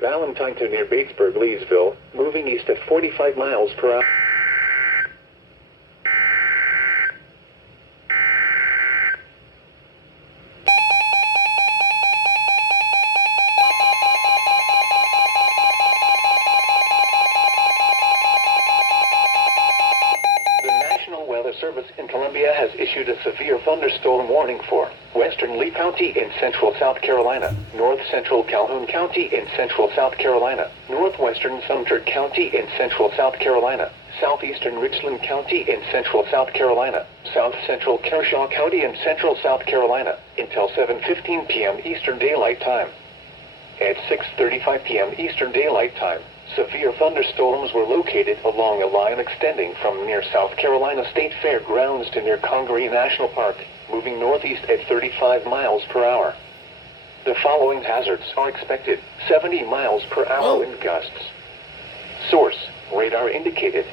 near Valentine to near Batesburg, Leesville, moving east at 45 miles per hour. Weather Service in Columbia has issued a severe thunderstorm warning for western Lee County in central South Carolina, north central Calhoun County in central South Carolina, northwestern Sumter County in central South Carolina, southeastern Richland County in central South Carolina, south central Kershaw County in central South Carolina, until 7:15 p.m. Eastern Daylight Time. At 6:35 p.m. Eastern Daylight Time, severe thunderstorms were located along a line extending from near South Carolina State Fairgrounds to near Congaree National Park, moving northeast at 35 miles per hour. The following hazards are expected: 70 miles per hour wind gusts. Source: radar indicated.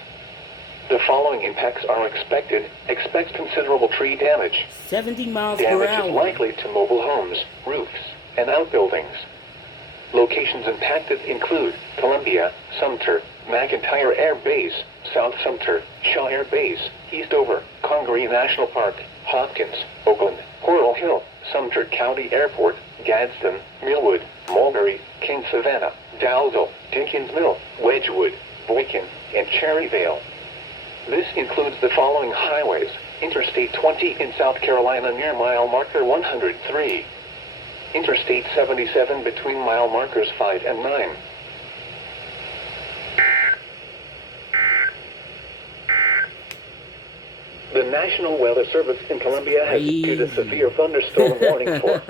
The following impacts are expected. Expect considerable tree damage. 70 miles per hour. Damage is likely to mobile homes, roofs, and outbuildings. Locations impacted include Columbia, Sumter, McEntire Air Base, South Sumter, Shaw Air Base, Eastover, Congaree National Park, Hopkins, Oakland, Coral Hill, Sumter County Airport, Gadsden, Millwood, Mulberry, King Savannah, Dalzell, Dinkins Mill, Wedgwood, Boykin, and Cherryvale. This includes the following highways: Interstate 20 in South Carolina near mile marker 103. Interstate 77 between mile markers 5 and 9. The National Weather Service in Columbia has issued a severe thunderstorm warning for